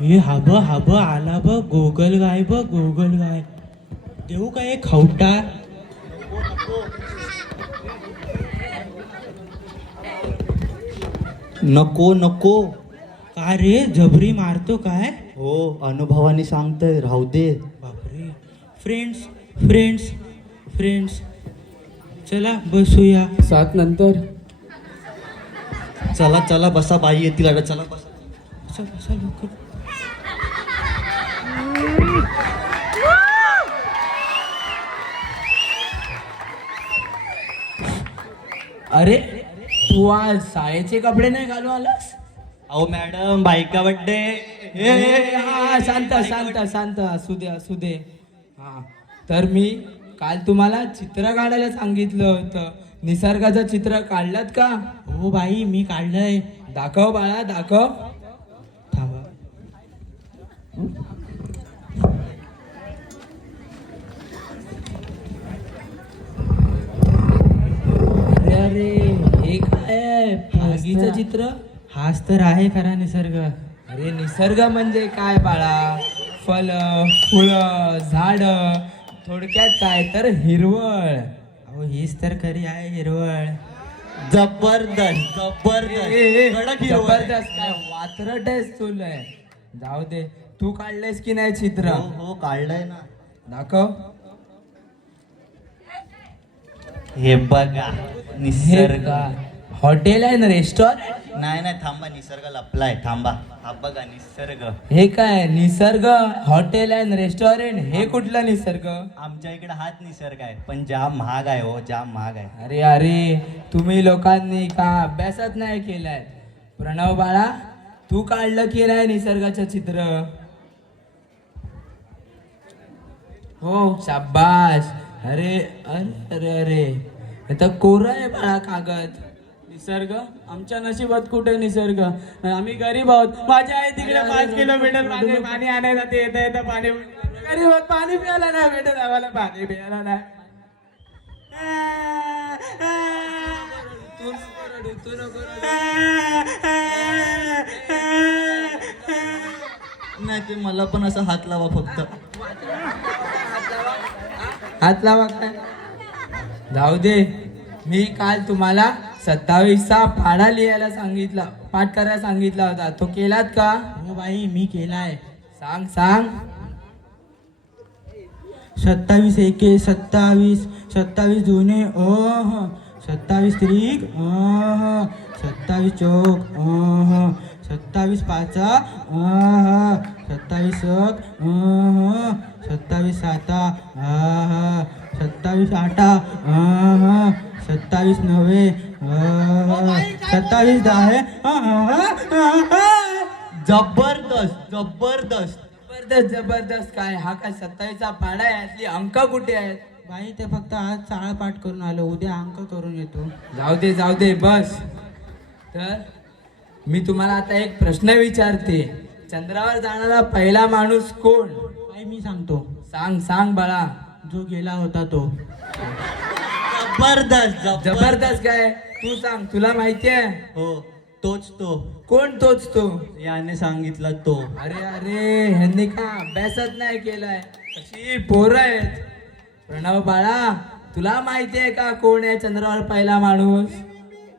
हे हाब हाब आला ब गोगल गाय ब गोगल गाय. देऊ का एक खवटा? नको नको. का रे जबरी मारतो काय? हो, अनुभवाने सांगतोय, राहू दे. बापरे. फ्रेंड्स फ्रेंड्स फ्रेंड्स, चला बसूया. 7 नंतर. चला चला बसा, बाई येतील आता. चला बसा. बसा बसा लवकर. अरे तू आज शाळेचे कपडे नाही घालून आलास? अहो मॅडम, बायका बड्डे. शांत शांत शांत, असू दे असू दे. हा, तर मी काल तुम्हाला चित्र काढायला सांगितलं होतं. निसर्गाचं चित्र काढलात का? हो बाई, मी काढलंय. दाखव बाळा, दाखव. थांबा. अरे अरे, हे काय आहे? भागीचं चित्र? हाच तर आहे खरा निसर्ग. अरे निसर्ग म्हणजे काय बाळा? फळ, फुलं, झाड, थोडक्यात काय तर हिरवळ. अहो हीच तर खरी आहे हिरवळ. जबरदस्त जबरदस्त. कडक हिरवळ आहे. जबरदस्त. काय वात्रट आहेस तुला? जाऊ दे. तू काढलेस की नाही चित्र? हो हो, काढलंय ना. दाखव. हे बघा, हे निसर्ग. काय? हॉटेल आहे ना, रेस्टॉरंट? नाही नाही, थांबा, निसर्ग लपलाय. थांबा. हा बघा निसर्ग. हे काय? निसर्ग हॉटेल आहे ना, रेस्टॉरंट? हे कुठला निसर्ग? आमच्या इकडे हाच निसर्ग आहे, पण जाम महाग आहे. हो, जाम महाग आहे. अरे अरे, तुम्ही लोकांनी का अभ्यासच नाही केलाय? प्रणव बाळा, तू काढलं की नाही निसर्गाचं चित्र? हो, शाबास. अरे अरे अरे अरे, हे तर कोरं आहे बाळा कागद. निसर्ग? आमच्या नशिबात कुठे निसर्ग? आम्ही गरीब आहोत. माझ्या आई तिकडे 5 किलोमीटर मागे पाणी आणायला ते येता येतं पाणी. गरीब आहोत, पाणी प्यायला नाही भेटत आम्हाला, पाणी प्यायला नाही. तू नको रडू, तू नको रडू. नाही, ते मला पण असं हात लावा फक्त. हात लावा काय? जाऊ दे. मी काल तुम्हाला 27चा पाढा लिहायला सांगितला, पाठ करायला सांगितला होता. तो केलात का? हो बाई, मी केलाय. सांग सांग. 27 एके 27, 27 दुने 27 त्रिक 27 चौक 27 पाचा 27 सक 27 साता 27 आटा 27 नवे 27 दहा. जबरदस्त जबरदस्त. जबरदस्त जबरदस्त. काय हा काय 27चा पाढा आहे? यातली अंक कुठे आहेत? बाई, ते फक्त आज चाळा पाठ करून आलो, उद्या अंक करून येतो. जाऊ दे बस. तर मी तुम्हाला आता एक प्रश्न विचारते. चंद्रावर जाणारा पहिला माणूस कोण? बाई, मी सांगतो. सांग सांग बाळा. जो गेला होता तो. जबरदस्त जबरदस्त. काय? तू सांग, तुला माहिती आहे? हो, तोच तो. कोण तोच तो? याने सांगितलं तो. अरे अरे, ह्यांनी का अभ्यासच नाही केलाय? कशी पोरं आहेत. प्रणव बाळा, तुला माहिती आहे का कोण आहे चंद्रावर पहिला माणूस?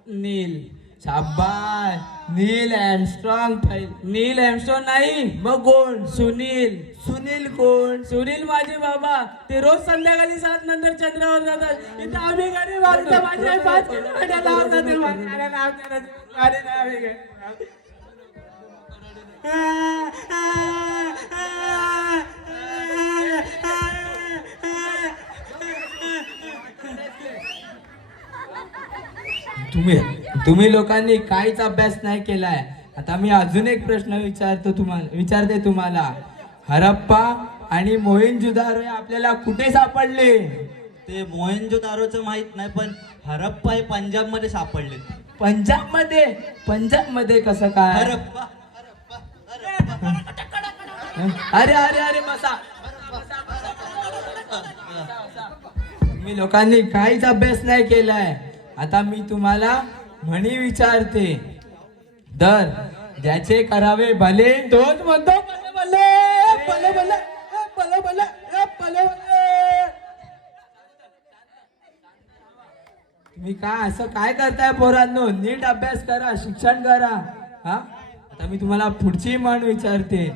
नील. शाबास. नील आर्मस्ट्रॉंग. नील आर्मस्ट्रॉंग नाही, मग कोण? सुनील. सुनील कोण? सुनील माझे बाबा. ते रोज संध्याकाळी 7 नंतर चंद्रावर जातात. इथं आम्ही गरीब आहोत. माझे आई 5 किलोमीटर लांब जाते. माझ्या नाव घे. तुम्ही लोकांनी काहीच अभ्यास नाही केलाय. आता मी अजून एक प्रश्न विचारते तुम्हाला. हरप्पा आणि मोहेंजोदारो आपल्याला कुठे सापडले? ते मोहेंजोदारोचं माहित नाही, पण हरप्पा हे पंजाब मध्ये सापडले. पंजाब मध्ये? पंजाब मध्ये कसं काय? हरप्पा. अरे अरे अरे, बसा. तुम्ही लोकांनी काहीच अभ्यास नाही केलाय. आता मी तुम्हाला म्हणी विचारते. दर ज्याचे करावे भले तोच म्हणतो भले भले भले भले भले भले भले भले. तुम्ही काय असं काय करताय पोरांनो? नीट अभ्यास करा, शिक्षण करा. हा आता मी तुम्हाला पुढची म्हण विचारते.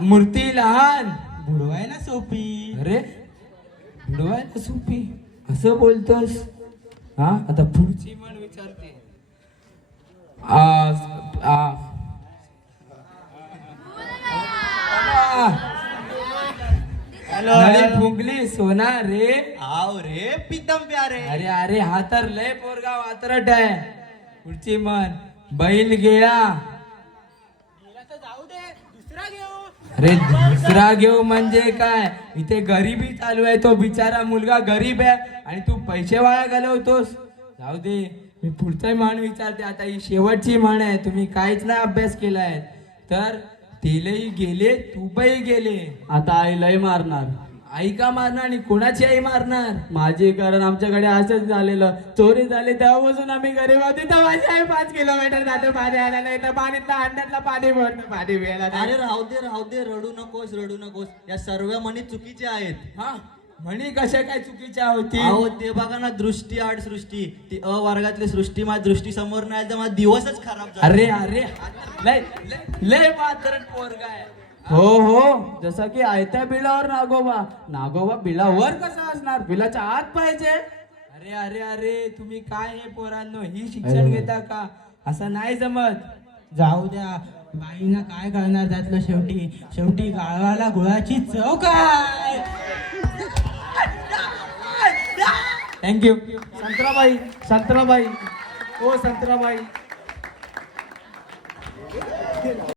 मूर्ती लहान बुडवायला सोपी. अरे बुडवायला सोपी असं बोलतोस? हा आता पुढची म्हण विचारते. नळी फुंकली सोना रे. आव रे पितम प्यारे. अरे अरे हा तर लय पोरगा वात्रट आहे. पुढची म्हण बैल गेला. अरे दुसरा घेऊ म्हणजे काय? इथे गरिबी चालू आहे. तो बिचारा मुलगा गरीब आहे आणि तू पैसे वाया घालवतोस. जाऊ दे, मी पुढचा म्हण विचारते. आता ही शेवटची म्हण आहे. तुम्ही काहीच नाही अभ्यास केलाय तर तिलेही गेले तूपही गेले. आता आई लय मारणार. आई का मारणार आणि कोणाची आई मारणार? माझी, कारण आमच्याकडे असंच झालेलं. चोरी झाली तेव्हापासून आम्ही गरीब होती. तर माझी आई 5 किलोमीटर जाते पाणी आणायला. नाही तर पाणीत अंड्यातला पाणी भरतं, पाणी प्यायला. अरे राहू दे रडू नकोस. या सर्व म्हणी चुकीच्या आहेत. हा म्हणी कशा काय चुकीच्या होती? अहो ते बघा ना, दृष्टी आड सृष्टी. ती अ वर्गातली सृष्टी माझ्या दृष्टी समोर नाही तर माझा दिवसच खराब झाला. अरे अरे लय लय लय मात्र पोरगा आहे. हो जसं की आयत्या बिलावर नागोबा बिलावर कसा असणार? बिलाच्या आत पाहिजे. अरे अरे अरे तुम्ही काय हे पोरांनो, ही शिक्षण घेता का? असं नाही जमत. जाऊ द्या, बाईंना काय करणार त्यातलं. शेवटी गाळवाला गुळाची चव काय. थँक्यू. संत्राबाई ओ संत्राबाई.